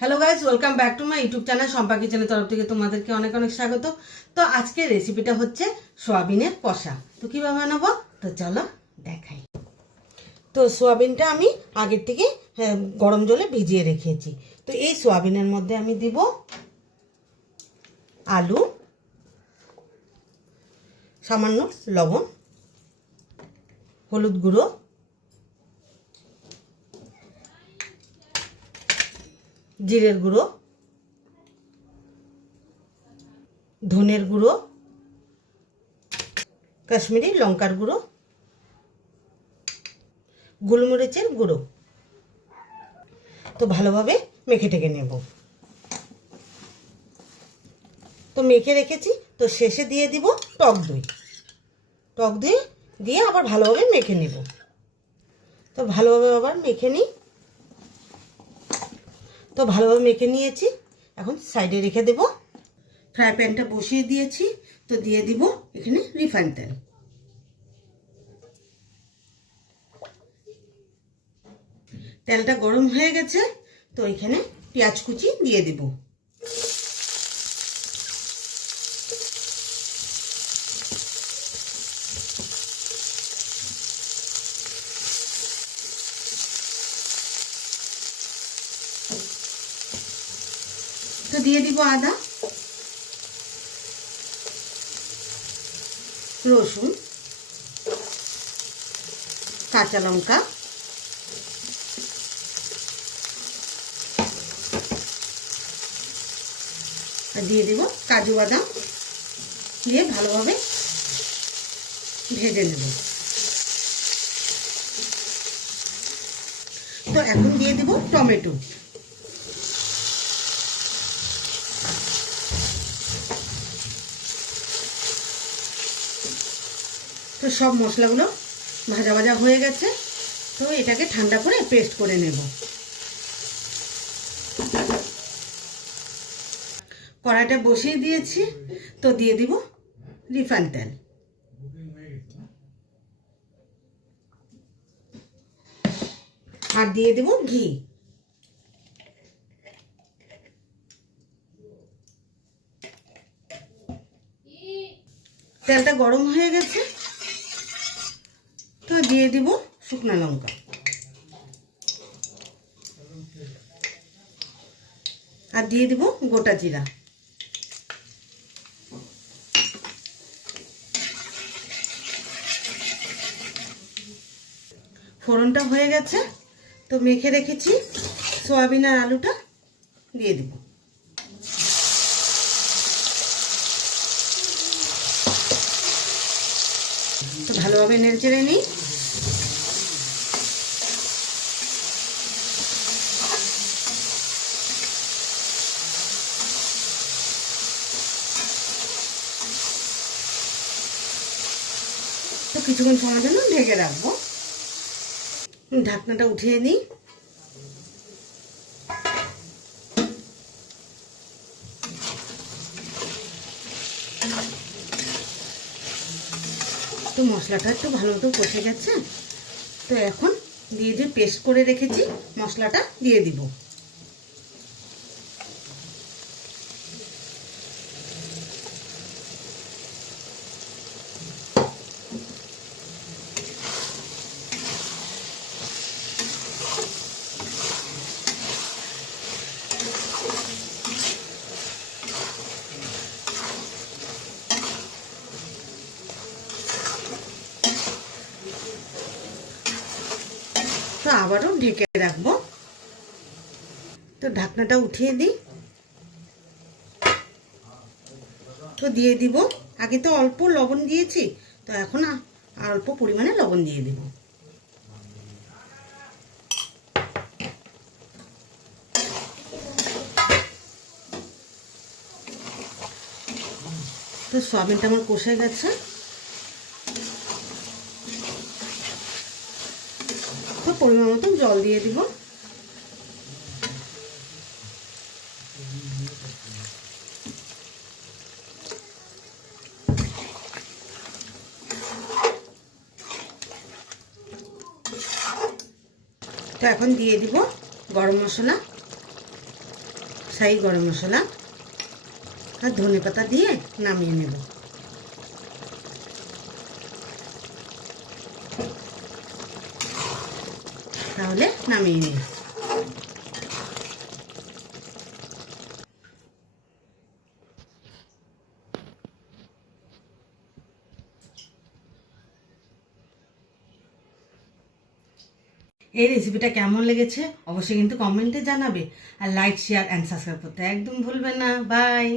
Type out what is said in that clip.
Hello guys, welcome back to my YouTube channel Shampa কিচেনের তরফ থেকে তোমাদেরকে অনেক অনেক স্বাগত। তো আজকের রেসিপিটা হচ্ছে সোয়াবিনের কষা। তো কীভাবে বানাবো তো চলো দেখাই। তো সোয়াবিনটা আমি আগের থেকে গরম জলে ভিজিয়ে রেখেছি। তো এই সোয়াবিনের মধ্যে আমি দিব আলু, সামান্য লবণ, হলুদ গুঁড়ো, জিরের গুঁড়ো, ধনের গুঁড়ো, কাশ্মীরি লঙ্কার গুঁড়ো, গোলমরিচের গুঁড়ো। তো ভালোভাবে মেখে টেকে নেব। তো মেখে রেখেছি। তো শেষে দিয়ে দিব টক দই। টক দই দিয়ে আবার ভালোভাবে মেখে নেব। তো ভালোভাবে আবার মেখে নিই। তো ভালোভাবে মেখে নিয়েছি। এখন সাইডে রেখে দেব। ফ্রাই প্যানটা বসিয়ে দিয়েছি। তো দিয়ে দিব এখানে রিফাইন তেল। তেলটা গরম হয়ে গেছে। তো এখানে পেঁয়াজ কুচি দিয়ে দিব। তো দিয়ে দিব আদা, রসুন, কাঁচা লঙ্কা, আর দিয়ে দিব কাজু বাদাম দিয়ে ভালোভাবে ভেজে নেব। তো এখন দিয়ে দিব টমেটো। তো সব মশলাগুলো ভাজা ভাজা হয়ে গেছে। তো এটাকে ঠান্ডা করে পেস্ট করে নেব। কড়াইটা বসিয়ে দিয়েছি। তো দিয়ে দিব রিফাইন তেল। আর দিয়ে দেব ঘি। তেলটা গরম হয়ে গেছে। তো দিয়ে দিব শুকনো লঙ্কা আর দিয়ে দিব গোটা জিরা। ফোড়নটা হয়ে গেছে। তো মেখে রেখেছি সয়াবিন আর আলুটা দিয়ে দিব। তো ভালোভাবে নেড়ে চেড়ে নিই। তো কিছুক্ষণ সময়ের জন্য ঢেকে রাখবো। ঢাকনাটা উঠিয়ে নিই। তো মশলাটা একটু ভালো মতো কষে গেছে। তো এখন দিয়ে যে পেস্ট করে রেখেছি মশলাটা দিয়ে দিব। তো আবারও ঢেকে রাখবো। তো ঢাকনাটা উঠিয়ে দিই। তো দিয়ে দিব, আগে তো অল্প লবণ দিয়েছি। তো এখন অল্প পরিমাণে লবণ দিয়ে দিব। তো সয়াবিনটা আমার কষে গেছে। তো পরিমাণ মতো জল দিয়ে দিব। তো এখন দিয়ে দিব গরম মশলা, শাহি গরম মশলা আর ধনে পাতা দিয়ে নামিয়ে নেব। তাহলে নামিয়ে নিই। এই রেসিপিটা কেমন লেগেছে অবশ্যই কিন্তু কমেন্টে জানাবে, আর লাইক শেয়ার অ্যান্ড সাবস্ক্রাইব করতে একদম ভুলবেন না। বাই।